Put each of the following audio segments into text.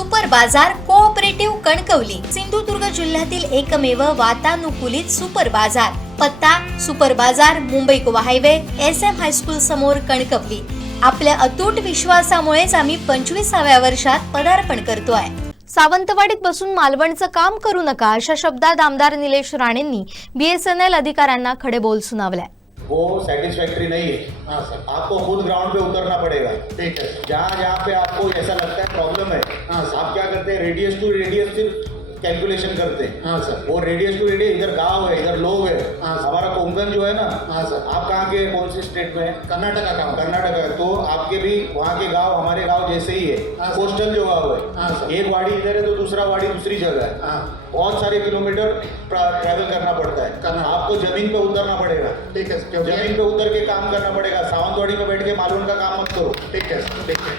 सुपर बाजार कोऑपरेटिव्ह कणकवली सिंधुदुर्ग जिल्ह्यातील एकमेव वातानुकूलित सुपर बाजार। पत्ता सुपर बाजार मुंबई गोवा हायवे SM हायस्कूल समोर कणकवली। आपल्या अतूट विश्वासामुळेच आम्ही 25व्या वर्षात पदार्पण करतोय। सावंतवाडीत बसून मालवणचं काम करू नका अशा शब्दात आमदार निलेश राणेंनी BSNL अधिकाऱ्यांना खडे बोल सुनावले। वो सेटिस्फैक्ट्री नहीं है। हाँ सर, आपको खुद ग्राउंड पे उतरना पड़ेगा। ठीक है, जहाँ पे आपको ऐसा लगता है प्रॉब्लम है। हाँ सर, आप क्या करते हैं, रेडियस टू रेडियस सिर्फ कैलकुलेशन करते हैं। हाँ सर, वो रेडियस टू रेडियस इधर गांव है, इधर लोग है। हाँ, हमारा कोंकण जो है ना। हाँ सर, आप कहाँ के, कौन से स्टेट में है? कर्नाटका का। कर्नाटका, तो आपके भी वहाँ के गांव हमारे गांव जैसे ही है। हाँ, कोस्टल जो गाँव है। हाँ सर, एक वाड़ी इधर है तो दूसरा वाड़ी दूसरी जगह है। हाँ, बहुत सारे किलोमीटर ट्रैवल करना पड़ता है। आपको जमीन पे उतरना पड़ेगा। ठीक है, जमीन पे उतर के काम करना पड़ेगा। सावंतवाड़ी में बैठ के मालूम का काम मत करो। ठीक है,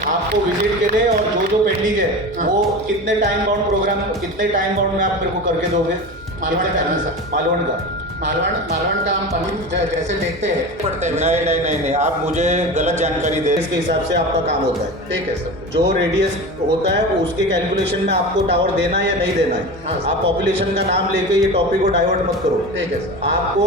आपको विजिट के लिए और जो जो पेंडिंग है वो कितने टाइम बाउंड प्रोग्राम, कितने टाइम बाउंड में आप मेरे को करके दोगे? मालवण का मालवण का हम पनीर जैसे देखते हैं पढ़ते हैं। नहीं, आप मुझे गलत जानकारी दे, इसके हिसाब से आपका काम होता है। ठीक है सर, जो रेडियस होता है उसके कैलकुलेशन में आपको टावर देना है या नहीं देना है। हाँ, आप पॉपुलेशन का नाम लेके ये टॉपिक को डाइवर्ट मत करो। ठीक है सर, आपको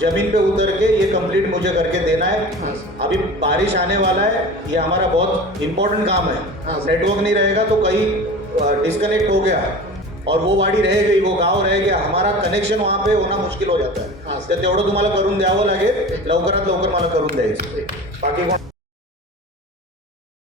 जमीन पे उतर के ये कंप्लीट मुझे करके देना है। हाँ, अभी बारिश आने वाला है, ये हमारा बहुत इंपॉर्टेंट काम है। हाँ, नेटवर्क नहीं रहेगा तो कहीं डिस्कनेक्ट हो गया और वो वाडी रह गई, वो गाव रह गया, हमारा कनेक्शन वहाँ पे होना मुश्किल हो जाता है। तर तेवढं तुम्हाला करून द्यावं लागेल, लवकरात लवकर मला करून द्यायचं। बाकी